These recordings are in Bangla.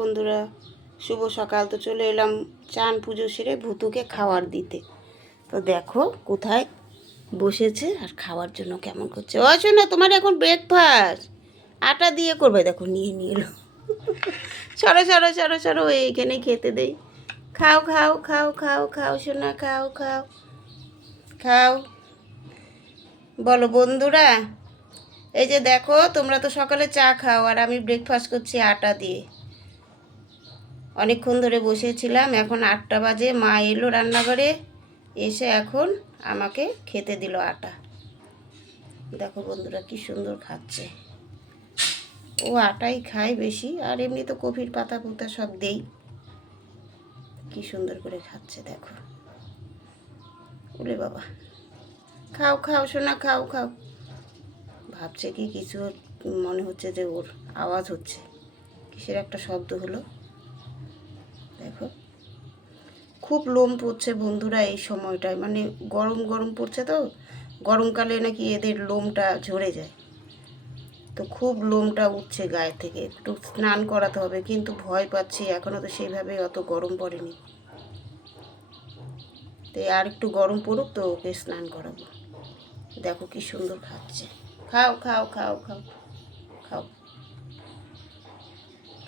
বন্ধুরা, শুভ সকাল। তো চলে এলাম চান পুজো সেরে ভুতুকে খাওয়ার দিতে। তো দেখো কোথায় বসেছে আর খাওয়ার জন্য কেমন করছে। ও শোনো, তোমার এখন ব্রেকফাস্ট আটা দিয়ে করবে। দেখো নিয়ে নিয়ে এলো। সরো সরো সরো সরো, এইখানে খেতে দেই। খাও খাও খাও খাও খাও সোনা, খাও খাও খাও। বলো বন্ধুরা, এই যে দেখো, তোমরা তো সকালে চা খাও আর আমি ব্রেকফাস্ট করছি আটা দিয়ে। অনেকক্ষণ ধরে বসেছিলাম, এখন 8টা বাজে। মা এলো রান্নাঘরে, এসে এখন আমাকে খেতে দিল আটা। দেখো বন্ধুরা কি সুন্দর খাচ্ছে। ও আটাই খায় বেশি, আর এমনি তো কফির পাতা পুতা সব দেই। কি সুন্দর করে খাচ্ছে দেখো। ওরে বাবা, খাও খাও সোনা, খাও খাও। ভাবছে কি কিছু, মনে হচ্ছে যে ওর আওয়াজ হচ্ছে, কিসের একটা শব্দ হলো। দেখো খুব লোম পড়ছে বন্ধুরা এই সময়টায়, মানে গরম গরম পড়ছে তো। গরমকালে নাকি এদের লোমটা ঝরে যায়, তো খুব লোমটা উঠছে গায়ে থেকে। একটু স্নান করাতে হবে, কিন্তু ভয় পাচ্ছি, এখনও তো সেইভাবে অত গরম পড়েনি। তো আর একটু গরম পড়ুক তো ওকে স্নান করাবো। দেখো কি সুন্দর খাচ্ছে। খাও খাও খাও খাও খাও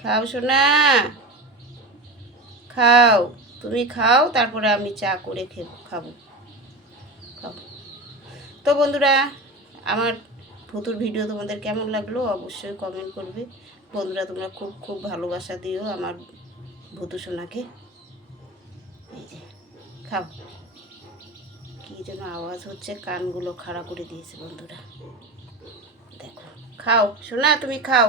খাও সোনা, খাও। তুমি খাও, তারপরে আমি চা করে খাবো। খাও। তো বন্ধুরা, আমার ভুতুর ভিডিও তোমাদের কেমন লাগলো অবশ্যই কমেন্ট করবে। বন্ধুরা তোমরা খুব খুব ভালোবাসা দিও আমার ভুতু সোনাকে। এই যে খাও। কী যেন আওয়াজ হচ্ছে, কানগুলো খাড়া করে দিয়েছে বন্ধুরা। দেখো খাও সোনা, তুমি খাও।